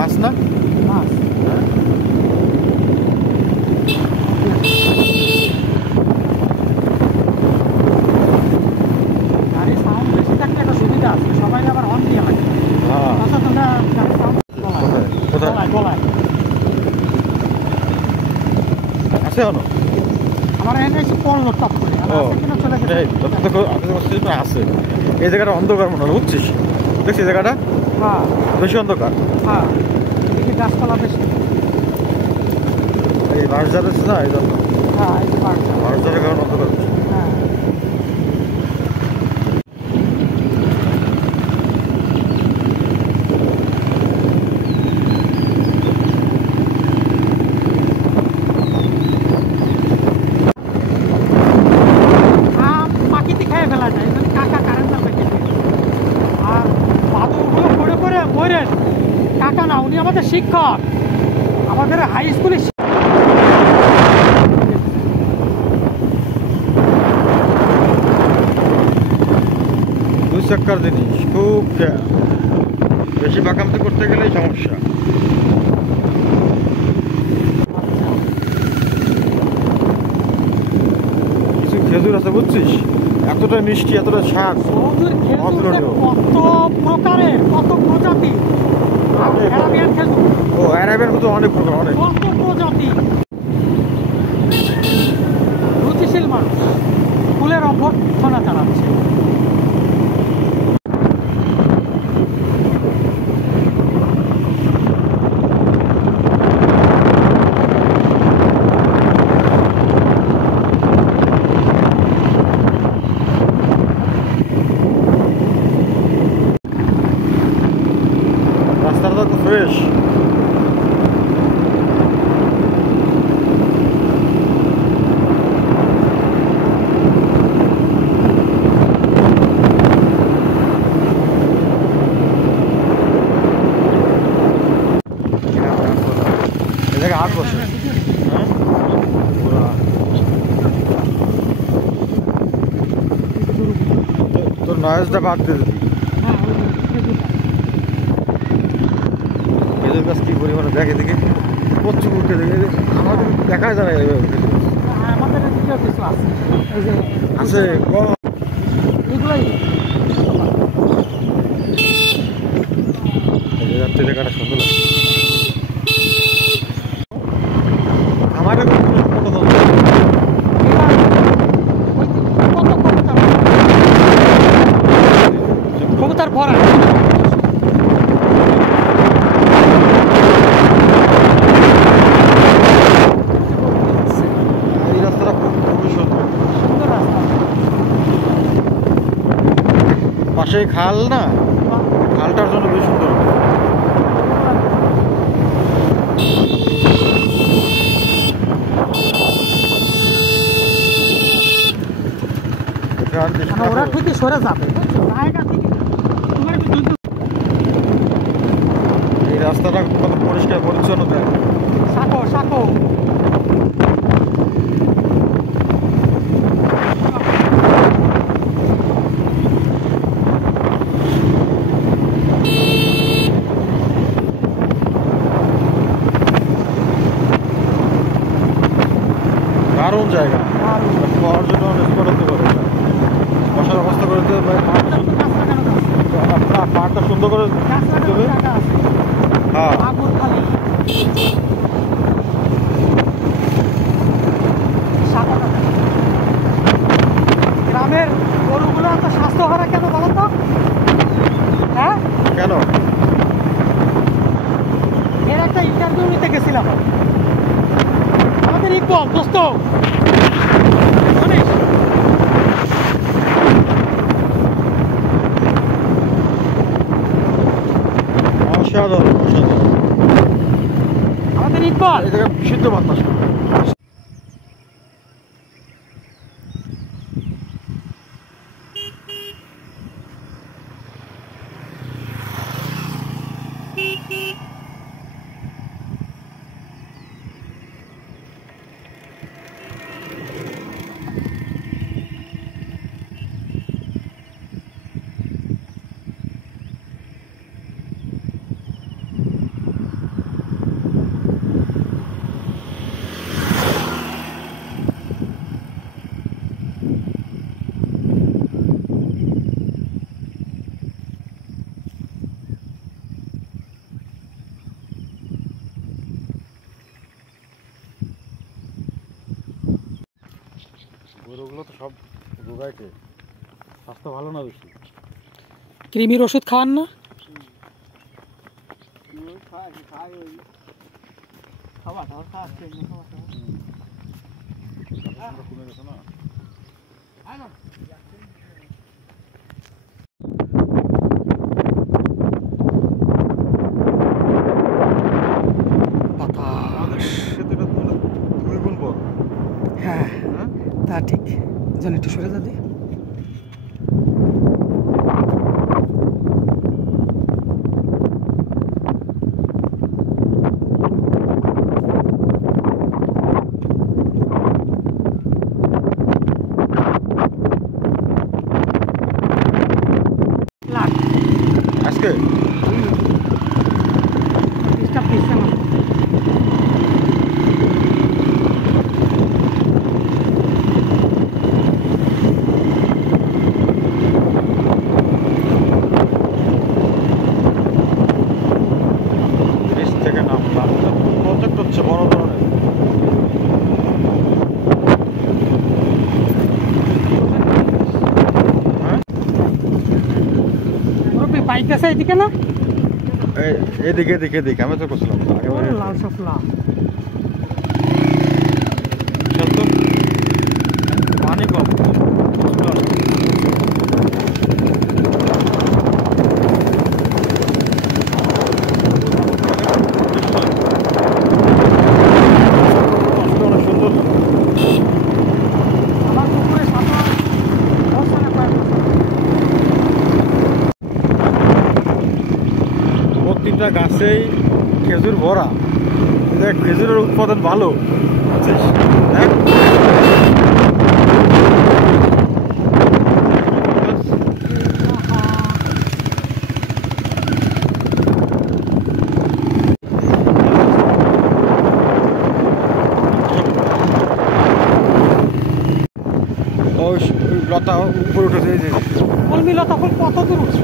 মাছ না? মাছ। গাড়ি সাউন্ড বেশি থাকলে একটা সুবিধা আছে, সবাই আবার হর্ন দিয়ে লাগে। আচ্ছা তোমরা গাড়ির সাউন্ড কোথায় গলায় আছে এখনো? আমার এনে এসে পড়লো টপ করে, কিনা চলে গেছে। আছে এই জায়গাটা অন্ধকার মনে হয়, বুঝছিস? দেখছিস জায়গাটা? হ্যাঁ বেশি অন্ধকার। হ্যাঁ, এদিকে গাছপালা বেশি। এই বাস যাচ্ছে না, এই জন্য। হ্যাঁ, এই যে বাস যাওয়ার কারণে অন্ধকার। হ্যাঁ কাকা না, উনি আমাদের শিক্ষক, আমাদের হাই স্কুলে। দুই চাক্কার জিনিস খুব বেশি বাঁকামতে করতে গেলেই সমস্যা। কিছু খেজুর আছে বুঝছিস, এতটা মিষ্টি, এতটা স্বাদ। কত প্রকারের, কত প্রজাতি। অ্যারাবিয়ান খেজুর। ও অ্যারাবিয়ান কিন্তু অনেক প্রকার, অনেক কত প্রজাতি। রুচিশীল মানুষ ফুলের অভ্যর্থনা জানাচ্ছে। রাস্তাটা তো ফ্রেশ। আট বছর তোর নয়েজটা বাদ দিয়ে দিবি। খেজুর গাছ কি পরিমাণে দেখে দেখে প্রচুর উঠে দেখে আমাদের দেখা যায় না। আমাদের দিকেও কিছু আছে, এই যে আছে এগুলাই। রাত্রে জায়গাটা সুন্দর লাগে। আমাদের কবুতর ভরা। এই রাস্তাটা খুবই সুন্দর, সুন্দর রাস্তা। পাশে খাল না, খালটার জন্য বেশ সুন্দর। ওরা ঠিকই সরে যাবে, জায়গা থেকে। এই রাস্তাটা কত পরিষ্কার পরিচ্ছন্ন দেয়। সাঁকো সাঁকো। দারুণ জায়গা, পাওয়ার জন্য অনেক করতে পারে, বসার অবস্থা করে দিতে হবে। পাহাড়টা সুন্দর করে দেবে। হ্যাঁ গ্রামের গরুগুলো এত স্বাস্থ্যহারা কেন বলো তো? হ্যাঁ কেন? এর একটা ইন্টারভিউ নিতে গেছিলাম আমাদের ইকবাল দোস্ত, জানিস? অসাধারণ অসাধারণ। আমাদের ইকবাল এই জায়গায় বিশুদ্ধ বাতাস। স্বাস্থ্য ভালো না বেশি। কৃমির ওষুধ খাওয়ান না? কমে গেছে না। বাতাস। সেতুটা তো মানে 2 গুণ বড়। হ্যাঁ হ্যাঁ? তা ঠিক। যেন একটু সরে দাদি। আজকে ডিস্টার্ব দিচ্ছে না। ব্রিজ থেকে নামলাম, প্রজেক্ট হচ্ছে বড় ধরনের। হ্যাঁ, মুরব্বি বাইক আছে এদিকে না? এদিকে এদিকে এদিকে আমি তো করছিলাম তো একেবারে লাল সফলা। বিশাল তো পানি কম। অনেক সুন্দর। আমার পুকুরে সাঁতার বসে না কয়েক বছর। প্রত্যেকটা গাছেই খেজুর ভরা। দেখ খেজুরের উৎপাদন ভালো, বুঝছিস? দেখ ওই লতা উপরে উঠেছে, এই যে কলমি লতা ফুল কত দূর উঠছে?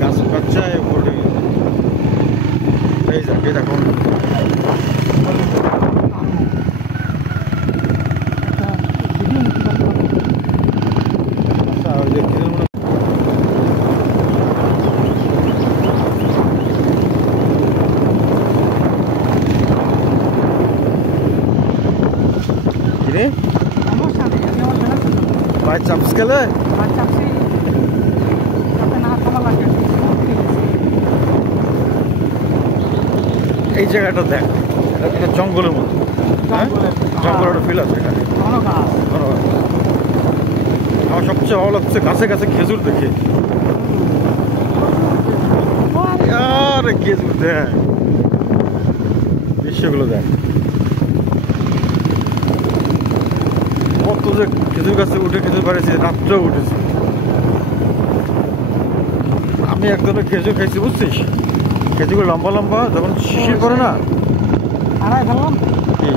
গাছ বাচ্চায় উপরে উঠে গেছে। এই দেখ এই দেখো আচ্ছা ওই যে খেজুর মনে কিরে সমস্যা নেই, আমি আমার বেলা ছিল বাই চাপস গেলে বাচ্চা আছে যাতে না থামা লাগে। এই জায়গাটা দেখ, এটা একটা জঙ্গলের মতো। হ্যাঁ জঙ্গলের ফিল আছে এখানে। ঘন গাছ। ধন্যবাদ। আমার সবচেয়ে ভালো লাগছে গাছে গাছে খেজুর দেখে। আরে খেজুর দেখ, দৃশ্যগুলো দেখ, কত যে খেজুর গাছে উঠে খেজুর বাড়িয়েছে, রাত্রেও উঠেছে। আমি একদমই খেজুর খাইছি, বুঝছিস? খেজুর লম্বা লম্বা যখন শিশির করে না, হারাই ফেললাম। কি